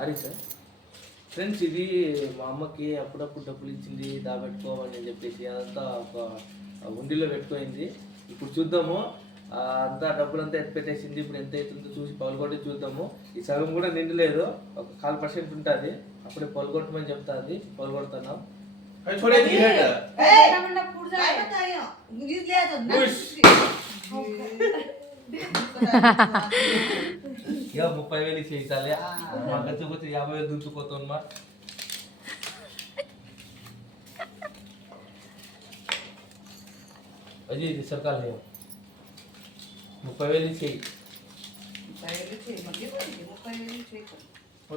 Hari sir. Friends ఇది మా అమ్మకి అప్పుడప్పుడు డబ్బులు ఇచ్చింది దాబెట్టుకోమని చెప్పేసి అదంతా ఒక ఉండిలో పెట్టుకోయింది. ఇప్పుడు చూద్దాము. అంతా డబ్బులంతా ఎత్తి పెట్టేసింది ఇప్పుడు ఎంత అవుతుందో చూసి పలుకొట్టి చూద్దాము. ఈ సగం కూడా నిండలేదు. ఒక కాల్ పర్సెంట్ ఉంటుంది. అప్పుడే పలుకొట్టమని చెప్తాది. పలుకొడుతున్నాం ఇక ముప్పై వేలు ఇచ్చేసాలి మా ఖర్చు వచ్చి యాభై వేలు దుంచుకోతున్నా అజీ ఇది సర్కార్ హే ముప్పై వేలు ఇచ్చేయి पहिले छे मगे बोलते मग पहिले छे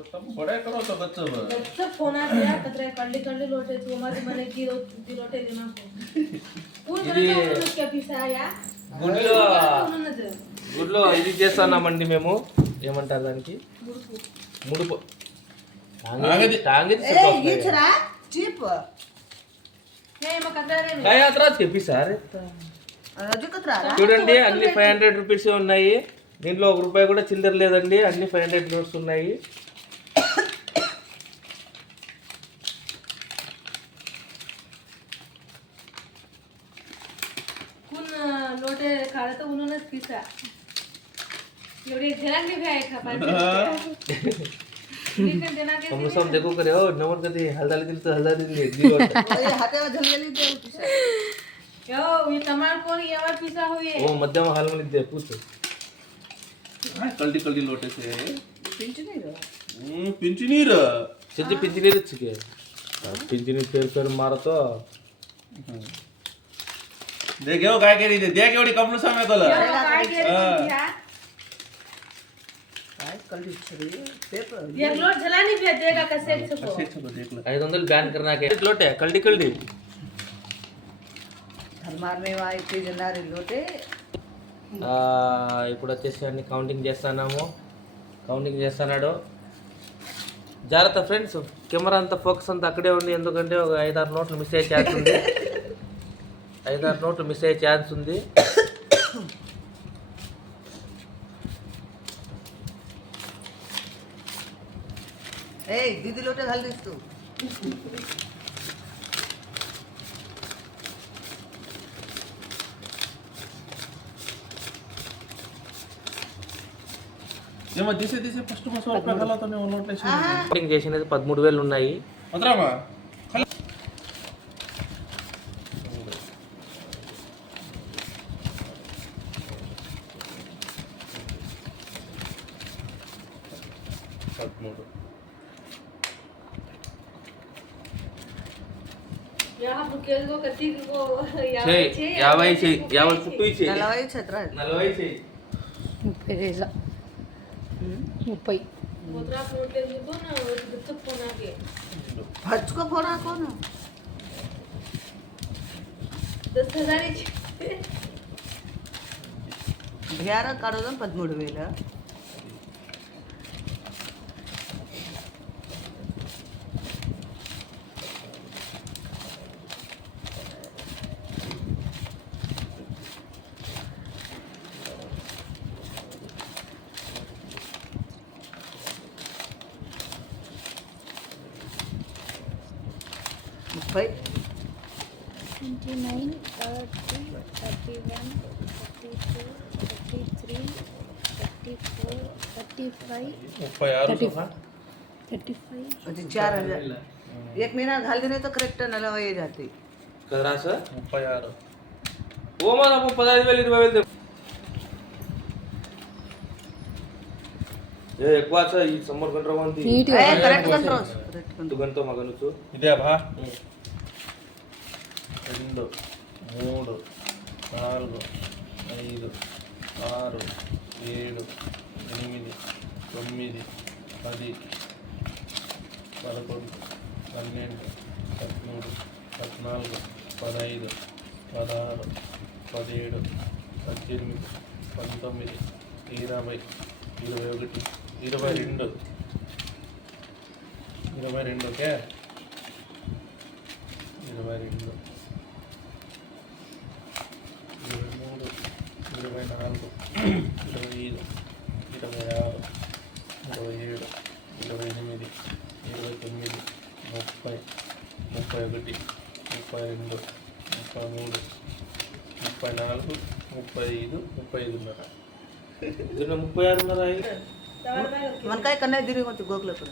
तुम बड़ा करो तो बच्चों में फक्त फोनात या कचरा कल्ली कल्ली लोटे तू माझी मने की रो ती लोटे दे ना पूर ఇది क्या पिसा या గుడిలో ఉన్నది గుడిలో ఇది చేస్తున్నామండి మేము ఏమంటారు దానికి? ముడుపు. చూడండి అన్ని ఫైవ్ హండ్రెడ్ రూపీస్ ఉన్నాయి. దీంట్లో ఒక రూపాయి కూడా చిల్లర లేదండి. అన్ని ఫైవ్ హండ్రెడ్ నోట్స్ ఉన్నాయి. తీసా. हाँ। हम सब देखो करे हो पाहिजे कर सम हल्दा करे हो नवर कधी हलदाली दिली तर हलदाली दिली दिली हातावर झललेली देऊ पिसा यो ये तमाम कौन ये कोण यावर हुई है? ओ मध्यम हाल में दे पूछ। हाँ कल्टी कल्टी लोटे से। पिंच नहीं रहा। हम्म पिंच नहीं रहा। सिद्धि पिंच नहीं रह चुके हाँ। पिंच नहीं फेर फेर मार तो। हाँ। देख काय करी दे देख एवढी कमरू सामे कला काय करी केली ఐదు వందలు ఇప్పుడు వచ్చేసి కౌంటింగ్ చేస్తున్నాము. కౌంటింగ్ చేస్తున్నాడు. జాగ్రత్త ఫ్రెండ్స్ కెమెరా అంతా ఫోకస్ అంతా అక్కడే ఉంది. ఎందుకంటే ఒక ఐదారు నోట్లు మిస్ అయ్యే ఛాన్స్ ఉంది. ఐదారు నోట్లు మిస్ అయ్యే ఛాన్స్ ఉంది. నోట్ వేసి కౌంటింగ్ చేసినది పదమూడు వేలు ఉన్నాయి. పదమూడు. యాభై యాభై చుట్టూ నలభై ఛత్రాలు నలభై ముప్పై రేజా ముప్పై పచ్చుకో పోరాకో దస్ హజార్ భయారా కడదాం పదమూడు వేల ముప్పై twenty nine thirty thirty one thirty two thirty three thirty four thirty five ముప్పై ఆరు థర్టీ థర్టీ ఫైవ్ म्हणजे चार हजार एक महिना घालली नाही तर करेक्ट नलवाई जाते కదరా సార్ ముప్పై ఆరు ఓ మన పదహైదు వేలు ఇరవై వేలు ఏ ఎక్కువ ఈ సమ్మర్ కంట్రోల్ నీట్గా కరెక్ట్ కంట్రోల్ రెండు మగనుచు ఇదే రెండు మూడు నాలుగు ఐదు ఆరు ఏడు ఎనిమిది తొమ్మిది పది పదకొండు పన్నెండు పదమూడు పద్నాలుగు పదహైదు పదహారు పదిహేడు పద్దెనిమిది పంతొమ్మిది ఇరవై ఇరవై ఒకటి. ఇరవై రెండు ఇరవై రెండు ఓకే ఇరవై రెండు ఇరవై మూడు ఇరవై నాలుగు ఇరవై ఐదు ఇరవై ఆరు ఇరవై ఏడు ఇరవై ఎనిమిది ఇరవై తొమ్మిది ముప్పై ముప్పై ఒకటి ముప్పై రెండు ముప్పై మూడు ముప్పై నాలుగు ముప్పై ఐదు ముప్పై ఐదున్నర ಇದನ್ನ ಮುಪ್ಪ ಯಾರು మనకాయ కన్నా తిరిగి వచ్చి గోకులకు